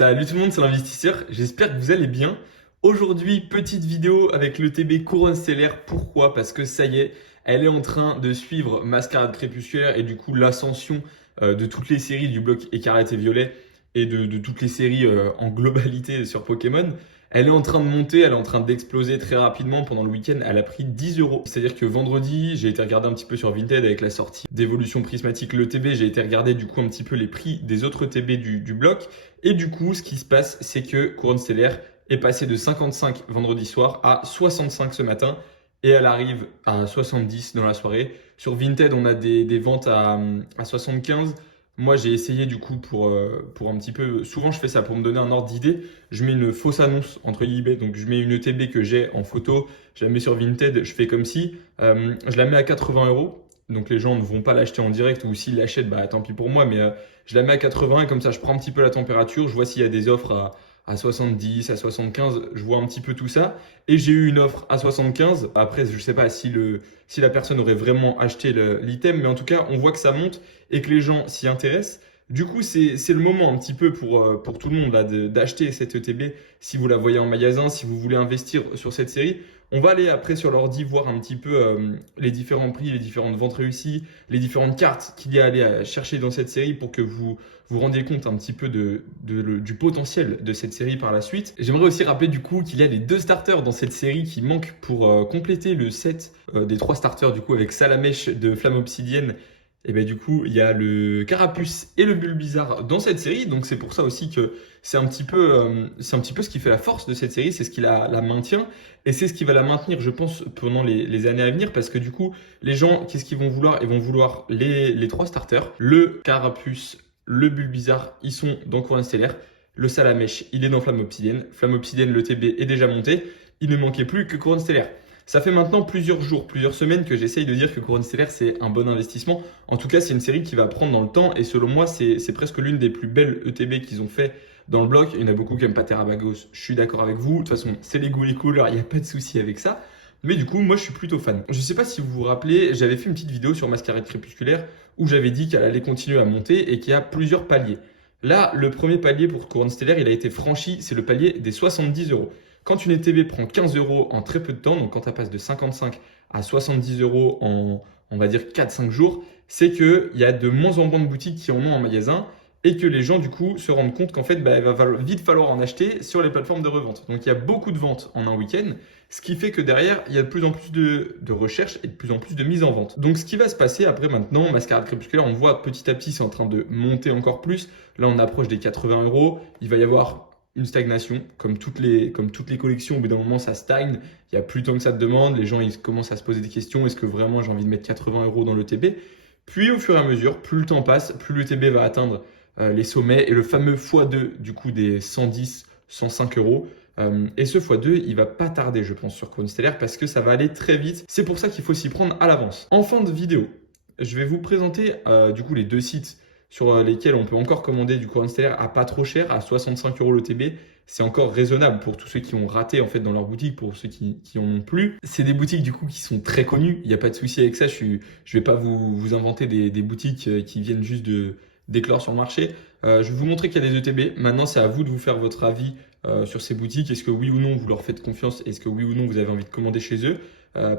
Salut tout le monde, c'est l'investisseur, j'espère que vous allez bien. Aujourd'hui, petite vidéo avec l'ETB Couronne Stellaire. Pourquoi? Parce que ça y est, elle est en train de suivre Mascarade Crépusculaire et du coup l'ascension de toutes les séries du bloc Écarlate et Violet et de toutes les séries en globalité sur Pokémon. Elle est en train de monter, elle est en train d'exploser très rapidement. Pendant le week-end, elle a pris 10 euros. C'est-à-dire que vendredi, j'ai été regarder un petit peu sur Vinted avec la sortie d'évolution prismatique l'ETB. J'ai été regarder du coup un petit peu les prix des autres ETB du bloc. Et du coup, ce qui se passe, c'est que Couronne Stellaire est passée de 55 vendredi soir à 65 ce matin. Et elle arrive à 70 dans la soirée. Sur Vinted, on a des ventes à 75. Moi, j'ai essayé du coup pour un petit peu. Souvent, je fais ça pour me donner un ordre d'idée. Je mets une fausse annonce entre eBay. Donc, je mets une ETB que j'ai en photo. Je la mets sur Vinted. Je fais comme si. Je la mets à 80 euros. Donc, les gens ne vont pas l'acheter en direct. Ou s'ils l'achètent, bah tant pis pour moi. Mais je la mets à 80 et comme ça, je prends un petit peu la température. Je vois s'il y a des offres à 70, à 75. Je vois un petit peu tout ça. Et j'ai eu une offre à 75. Après, je ne sais pas si la personne aurait vraiment acheté l'item. Mais en tout cas, on voit que ça monte et que les gens s'y intéressent. Du coup, c'est le moment un petit peu pour tout le monde là, d'acheter cette ETB si vous la voyez en magasin, si vous voulez investir sur cette série. On va aller après sur l'ordi voir un petit peu les différents prix, les différentes ventes réussies, les différentes cartes qu'il y a à aller chercher dans cette série pour que vous vous rendiez compte un petit peu du potentiel de cette série par la suite. J'aimerais aussi rappeler du coup qu'il y a les deux starters dans cette série qui manquent pour compléter le set des trois starters du coup avec Salamèche de Flamme Obsidienne. Et ben du coup, il y a le Carapuce et le Bulbizarre dans cette série, donc c'est pour ça aussi que c'est un petit peu ce qui fait la force de cette série, c'est ce qui la maintient, et c'est ce qui va la maintenir, je pense, pendant les années à venir, parce que du coup, les gens, qu'est-ce qu'ils vont vouloir? Ils vont vouloir les trois starters, le Carapuce, le Bulbizarre, ils sont dans Couronne Stellaire, le Salamèche, il est dans Flamme Obsidienne, le TB est déjà monté, il ne manquait plus que Couronne Stellaire. Ça fait maintenant plusieurs jours, plusieurs semaines que j'essaye de dire que Couronne Stellaire, c'est un bon investissement. En tout cas, c'est une série qui va prendre dans le temps et selon moi, c'est presque l'une des plus belles ETB qu'ils ont fait dans le bloc. Il y en a beaucoup qui n'aiment pas Terabagos, je suis d'accord avec vous. De toute façon, c'est les goûts, les couleurs, il n'y a pas de souci avec ça. Mais du coup, moi, je suis plutôt fan. Je ne sais pas si vous vous rappelez, j'avais fait une petite vidéo sur Mascarade Crépusculaire où j'avais dit qu'elle allait continuer à monter et qu'il y a plusieurs paliers. Là, le premier palier pour Couronne Stellaire, il a été franchi, c'est le palier des 70 euros. Quand une ETB prend 15 euros en très peu de temps, donc quand elle passe de 55 à 70 euros en, on va dire, 4-5 jours, c'est qu'il y a de moins en moins de boutiques qui en ont en magasin et que les gens, du coup, se rendent compte qu'en fait, bah, il va vite falloir en acheter sur les plateformes de revente. Donc, il y a beaucoup de ventes en un week-end, ce qui fait que derrière, il y a de plus en plus de recherches et de plus en plus de mise en vente. Donc, ce qui va se passer après maintenant, Mascarade Crépusculaire, on voit petit à petit, c'est en train de monter encore plus. Là, on approche des 80 euros. Il va y avoir une stagnation, comme toutes les collections, au bout d'un moment ça stagne, il n'y a plus tant que ça de demande, les gens ils commencent à se poser des questions, est-ce que vraiment j'ai envie de mettre 80 euros dans l'ETB? Puis au fur et à mesure, plus le temps passe, plus l'ETB va atteindre les sommets et le fameux x2 du coup des 110, 105 euros. Et ce x2, il va pas tarder, je pense, sur Couronne Stellaire parce que ça va aller très vite. C'est pour ça qu'il faut s'y prendre à l'avance. En fin de vidéo, je vais vous présenter du coup les deux sites sur lesquels on peut encore commander du Couronne Stellaire à pas trop cher, à 65 euros le TB. C'est encore raisonnable pour tous ceux qui ont raté en fait dans leur boutique, pour ceux qui en ont plus. C'est des boutiques du coup qui sont très connues, il n'y a pas de souci avec ça. Je vais pas vous inventer des boutiques qui viennent juste d'éclore sur le marché. Je vais vous montrer qu'il y a des ETB. Maintenant, c'est à vous de vous faire votre avis sur ces boutiques. Est-ce que oui ou non vous leur faites confiance? Est-ce que oui ou non vous avez envie de commander chez eux?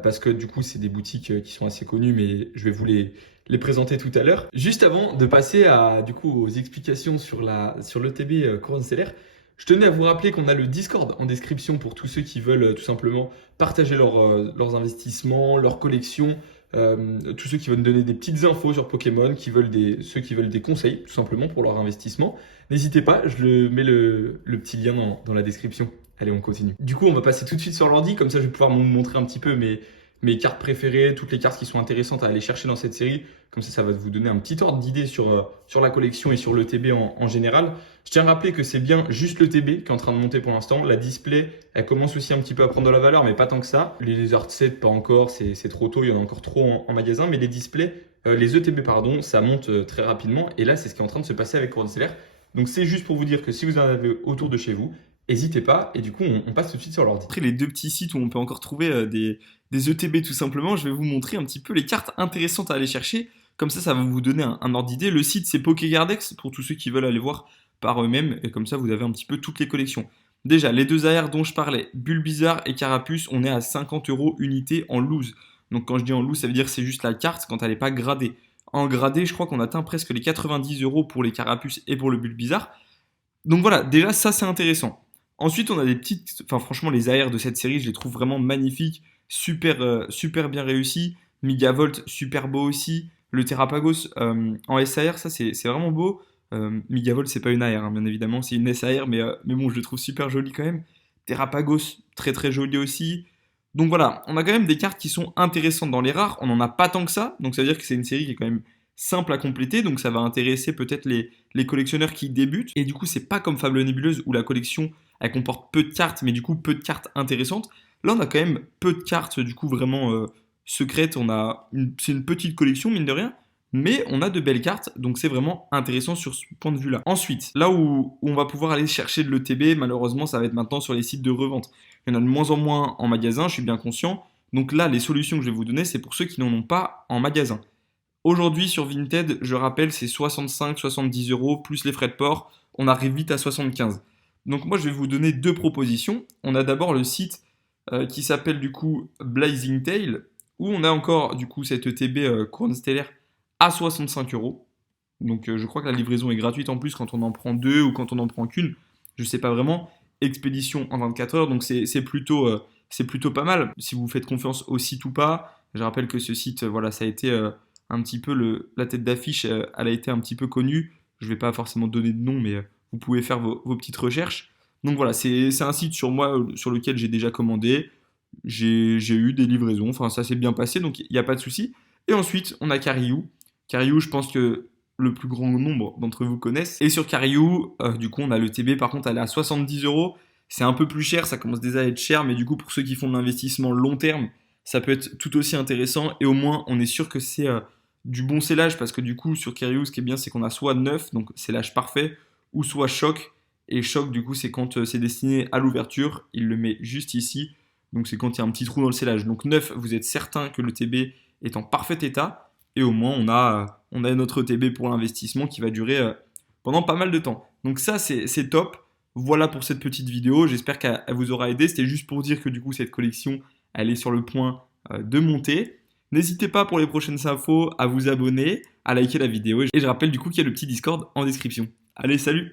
Parce que du coup, c'est des boutiques qui sont assez connues, mais je vais vous les présenter tout à l'heure. Juste avant de passer du coup, aux explications sur l'ETB Couronne Stellaire, je tenais à vous rappeler qu'on a le Discord en description pour tous ceux qui veulent tout simplement partager leurs investissements, leurs collections, tous ceux qui veulent donner des petites infos sur Pokémon, ceux qui veulent des conseils tout simplement pour leur investissement. N'hésitez pas, je mets le petit lien dans la description. Allez, on continue. Du coup, on va passer tout de suite sur l'ordi, comme ça je vais pouvoir vous montrer un petit peu mes cartes préférées, toutes les cartes qui sont intéressantes à aller chercher dans cette série. Comme ça va vous donner un petit ordre d'idée sur la collection et sur le TB en général. Je tiens à rappeler que c'est bien juste le TB qui est en train de monter pour l'instant. La display, elle commence aussi un petit peu à prendre de la valeur, mais pas tant que ça. Les art sets, pas encore, c'est trop tôt, il y en a encore trop en magasin. Mais les displays, les ETB, pardon, ça monte très rapidement. Et là, c'est ce qui est en train de se passer avec Couronne Stellaire. Donc c'est juste pour vous dire que si vous en avez autour de chez vous, n'hésitez pas. Et du coup, on passe tout de suite sur l'ordi. Après les deux petits sites où on peut encore trouver des ETB tout simplement, je vais vous montrer un petit peu les cartes intéressantes à aller chercher. Comme ça va vous donner un ordre d'idée. Le site, c'est Pokégardex, pour tous ceux qui veulent aller voir par eux-mêmes, et comme ça vous avez un petit peu toutes les collections. Déjà, les deux AR dont je parlais, Bulbizarre et Carapuce, on est à 50 € unité en loose. Donc quand je dis en loose, ça veut dire que c'est juste la carte quand elle n'est pas gradée. En gradé, je crois qu'on atteint presque les 90 € pour les Carapuces et pour le Bulbizarre. Donc voilà, déjà ça c'est intéressant. Ensuite, on a des petites. Enfin, franchement, les AR de cette série, je les trouve vraiment magnifiques, super bien réussis. Migavolt, super beau aussi. Le Terrapagos en SAR, ça c'est vraiment beau. Migavolt, c'est pas une AR, hein, bien évidemment, c'est une SAR, mais bon, je le trouve super joli quand même. Terrapagos, très joli aussi. Donc voilà, on a quand même des cartes qui sont intéressantes dans les rares. On n'en a pas tant que ça, donc ça veut dire que c'est une série qui est quand même simple à compléter, donc ça va intéresser peut-être les collectionneurs qui débutent. Et du coup, c'est pas comme Fable Nébuleuse où la collection elle comporte peu de cartes, mais du coup peu de cartes intéressantes. Là, on a quand même peu de cartes du coup vraiment secrètes. C'est une petite collection mine de rien, mais on a de belles cartes, donc c'est vraiment intéressant sur ce point de vue-là. Ensuite, là où on va pouvoir aller chercher de l'ETB, malheureusement, ça va être maintenant sur les sites de revente. Il y en a de moins en moins en magasin, je suis bien conscient. Donc là, les solutions que je vais vous donner, c'est pour ceux qui n'en ont pas en magasin. Aujourd'hui, sur Vinted, je rappelle, c'est 65-70 € plus les frais de port. On arrive vite à 75. Donc moi, je vais vous donner deux propositions. On a d'abord le site qui s'appelle du coup Blazing Tail, où on a encore du coup cette ETB Couronne Stellaire à 65 euros. Donc je crois que la livraison est gratuite en plus quand on en prend deux ou quand on en prend qu'une. Je sais pas vraiment. Expédition en 24 heures, donc c'est plutôt pas mal. Si vous faites confiance au site ou pas, je rappelle que ce site, voilà, ça a été un petit peu la tête d'affiche, elle a été un petit peu connue. Je vais pas forcément donner de nom, mais vous pouvez faire vos petites recherches. Donc voilà, c'est un site sur moi sur lequel j'ai déjà commandé. J'ai eu des livraisons, enfin ça s'est bien passé, donc il n'y a pas de souci. Et ensuite, on a Cariou. Cariou, je pense que le plus grand nombre d'entre vous connaissent. Et sur Cariou, du coup, on a le TB, par contre, elle est à 70 euros. C'est un peu plus cher, ça commence déjà à être cher, mais du coup, pour ceux qui font de l'investissement long terme, ça peut être tout aussi intéressant. Et au moins, on est sûr que c'est du bon scellage, parce que du coup, sur Cariou, ce qui est bien, c'est qu'on a soit neuf, donc scellage parfait, ou soit choc. Et choc, du coup, c'est quand c'est destiné à l'ouverture. Il le met juste ici. Donc, c'est quand il y a un petit trou dans le scellage. Donc, neuf, vous êtes certain que le TB est en parfait état. Et au moins, on a notre TB pour l'investissement qui va durer pendant pas mal de temps. Donc, ça, c'est top. Voilà pour cette petite vidéo. J'espère qu'elle vous aura aidé. C'était juste pour dire que du coup, cette collection, elle est sur le point de monter. N'hésitez pas pour les prochaines infos à vous abonner, à liker la vidéo. Et je rappelle du coup qu'il y a le petit Discord en description. Allez, salut!